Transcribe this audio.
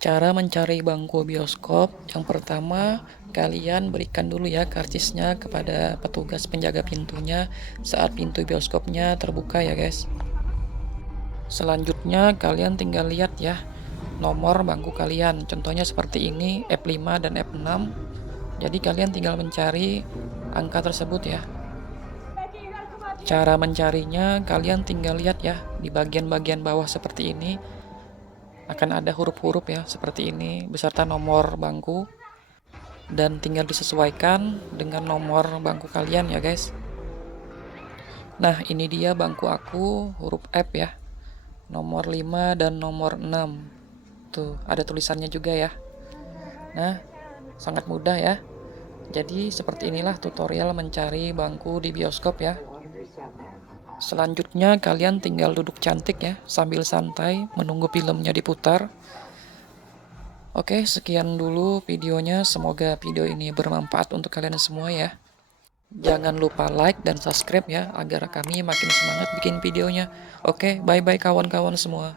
Cara mencari bangku bioskop, yang pertama kalian berikan dulu ya karcisnya kepada petugas penjaga pintunya saat pintu bioskopnya terbuka ya guys. Selanjutnya kalian tinggal lihat ya nomor bangku kalian. Contohnya seperti ini F5 dan F6. Jadi kalian tinggal mencari angka tersebut ya. Cara mencarinya kalian tinggal lihat ya di bagian-bagian bawah seperti ini akan ada huruf-huruf ya seperti ini beserta nomor bangku dan tinggal disesuaikan dengan nomor bangku kalian ya guys. Nah, ini dia bangku aku huruf F ya. Nomor 5 dan nomor 6. Tuh, ada tulisannya juga ya. Nah, sangat mudah ya. Jadi seperti inilah tutorial mencari bangku di bioskop ya. Selanjutnya kalian tinggal duduk cantik ya sambil santai menunggu filmnya diputar. Oke, sekian dulu videonya. Semoga video ini bermanfaat untuk kalian semua ya. Jangan lupa like dan subscribe ya agar kami makin semangat bikin videonya. Oke, bye bye kawan-kawan semua.